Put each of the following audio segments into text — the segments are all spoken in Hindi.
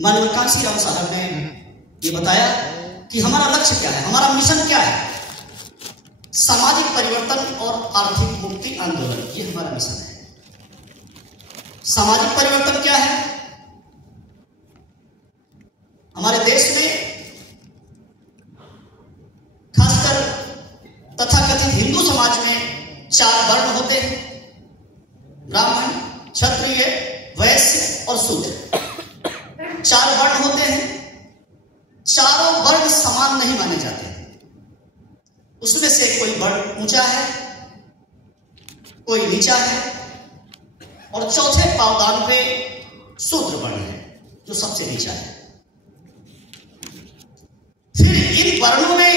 माननीय कांशीराम साहब ने ये बताया कि हमारा लक्ष्य क्या है, हमारा मिशन क्या है। सामाजिक परिवर्तन और आर्थिक मुक्ति आंदोलन, ये हमारा मिशन है। सामाजिक परिवर्तन क्या है? हमारे देश में खासकर तथाकथित हिंदू समाज में 4 वर्ण होते हैं, ब्राह्मण, क्षत्रिय, वैश्य और शूद्र। 4 वर्ण होते हैं। चारों वर्ण समान नहीं माने जाते हैं। उसमें से कोई वर्ण ऊंचा है, कोई नीचा है और चौथे पावदान पे शूद्र वर्ण है जो सबसे नीचा है। फिर इन वर्णों में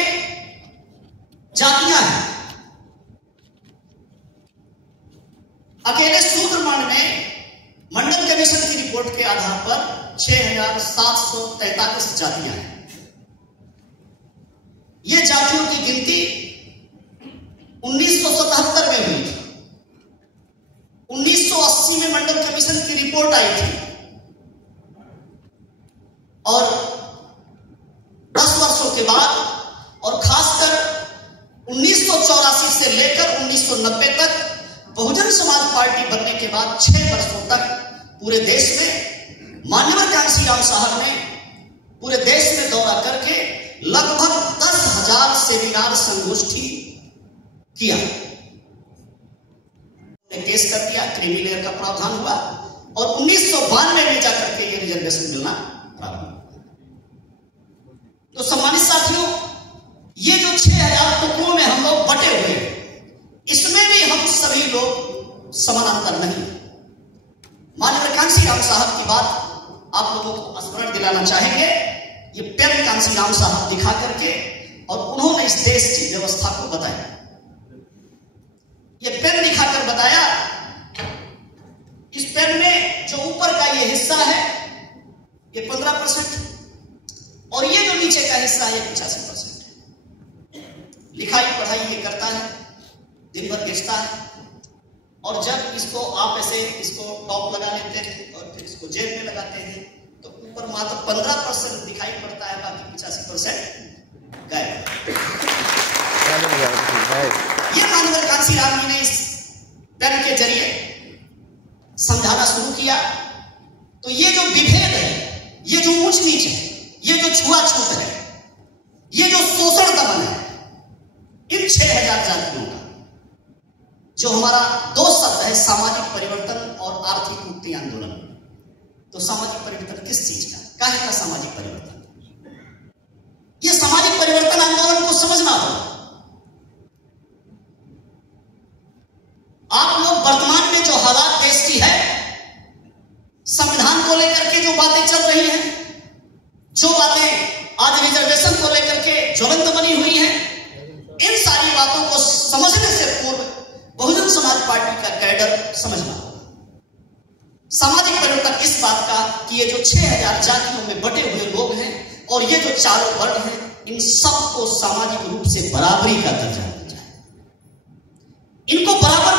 जातियां हैं। अकेले शूद्र वर्ण में मंडल कमीशन की रिपोर्ट के आधार पर 6,743 जातियां हैं। ये जातियों की गिनती 1977 में हुई थी। 1980 में मंडल कमीशन की रिपोर्ट आई थी और 10 वर्षों के बाद और खासकर 1984 से लेकर 1990 तक बहुजन समाज पार्टी बनने के बाद 6 वर्षों तक पूरे देश में माननीय कांशीराम साहब ने पूरे देश में दौरा करके लगभग 10,000 सेमिनार संगोष्ठी किया। केस कर दिया, क्रीमी लेयर का प्रावधान हुआ और 1992 में जाकर के ये रिजर्वेशन मिलना प्रारंभ हुआ। तो सम्मानित साथियों, ये जो 6,000 टुकड़ों में हम लोग बटे हुए हैं, इसमें भी हम सभी लोग समानांतर नहीं। माननीय कांशीराम साहब की बात आप लोगों को स्मरण दिलाना चाहेंगे। ये पेन कांशीराम साहब दिखा करके और उन्होंने इस देश की व्यवस्था को बताया। ये पेन दिखाकर बताया। इस पेन में जो ऊपर का ये हिस्सा है ये 15% और ये जो नीचे का हिस्सा है ये 85% है। लिखाई पढ़ाई ये करता है, दिन भर घिसता है और जब इसको आप ऐसे इसको टॉप लगा लेते हैं और फिर इसको जेब में लगाते हैं तो ऊपर मात्र 15% दिखाई पड़ता है, बाकी 85% गायब। ये माननीय कांशीराम जी ने इस पेन के जरिए समझाना शुरू किया। तो ये जो विभेद है, ये जो ऊंच नीच है, ये जो छुआछूत है, ये जो शोषण दमन है, इन 6,000 जातियों का जो हमारा 2 शब्द है, सामाजिक परिवर्तन और आर्थिक मुक्ति आंदोलन। तो सामाजिक परिवर्तन किस चीज का, काहे का सामाजिक परिवर्तन? ये सामाजिक परिवर्तन आंदोलन को समझना होगा। आप लोग वर्तमान में जो हालात देश की है, संविधान को लेकर के जो बातें चल रही हैं, जो बातें आज रिजर्वेशन को लेकर के ज्वलंत बनी हुई हैं, इन सारी बातों को समझने से पूर्व बहुजन समाज पार्टी का कैडर समझना होगा। सामाजिक परिवर्तन इस बात का कि ये जो 6,000 जातियों में बटे हुए लोग हैं और ये जो 4 वर्ग हैं, इन सबको सामाजिक रूप से बराबरी का दर्जा दिया जाए। इनको बराबर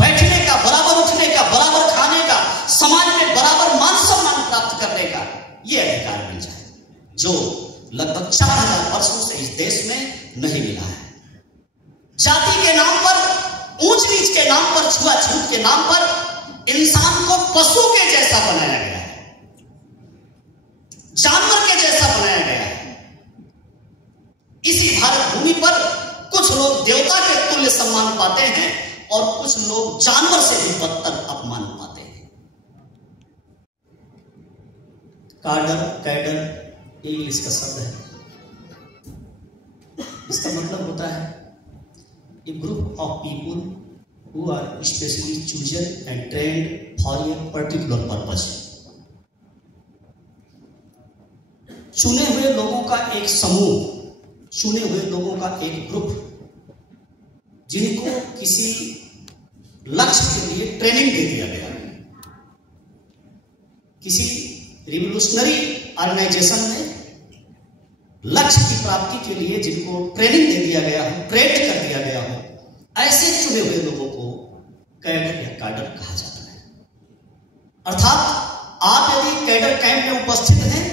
बैठने का, बराबर उठने का, बराबर खाने का, समाज में बराबर मान सम्मान प्राप्त करने का ये अधिकार मिल जाए, जो लगभग 4,000 वर्षों से इस देश में नहीं मिला है। जाति के नाम पर, ऊंच नीच के नाम पर, छुआछूत के नाम पर इंसान को पशु के जैसा बनाया गया है, जानवर के जैसा बनाया गया है। इसी भारत भूमि पर कुछ लोग देवता के तुल्य सम्मान पाते हैं और कुछ लोग जानवर से भी बदतर अपमान पाते हैं। कैडर इंग्लिश का शब्द है। इसका मतलब होता है a group of people who are specially chosen and trained for a particular purpose। चुने हुए लोगों का एक समूह, चुने हुए लोगों का एक ग्रुप, जिनको किसी लक्ष्य के लिए ट्रेनिंग दे दिया गया है। किसी रिवोल्यूशनरी ऑर्गेनाइजेशन में लक्ष्य की प्राप्ति के लिए जिनको ट्रेनिंग दे दिया गया हो, ट्रेंड कर दिया गया हो, ऐसे चुने हुए लोगों को कैडर या काडर कहा जाता है। अर्थात आप यदि कैडर कैंप में उपस्थित हैं,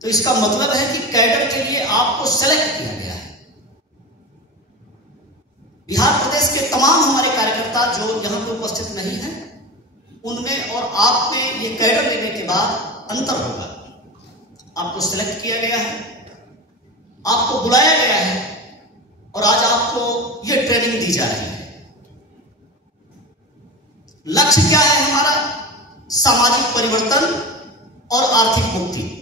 तो इसका मतलब है कि कैडर के लिए आपको सेलेक्ट किया गया है। बिहार प्रदेश के तमाम हमारे कार्यकर्ता जो यहां पर उपस्थित नहीं हैं, उनमें और आप में ये कैडर लेने के बाद अंतर होगा। आपको सिलेक्ट किया गया है, आपको बुलाया गया है और आज आपको ये ट्रेनिंग दी जा रही है। लक्ष्य क्या है हमारा? सामाजिक परिवर्तन और आर्थिक मुक्ति।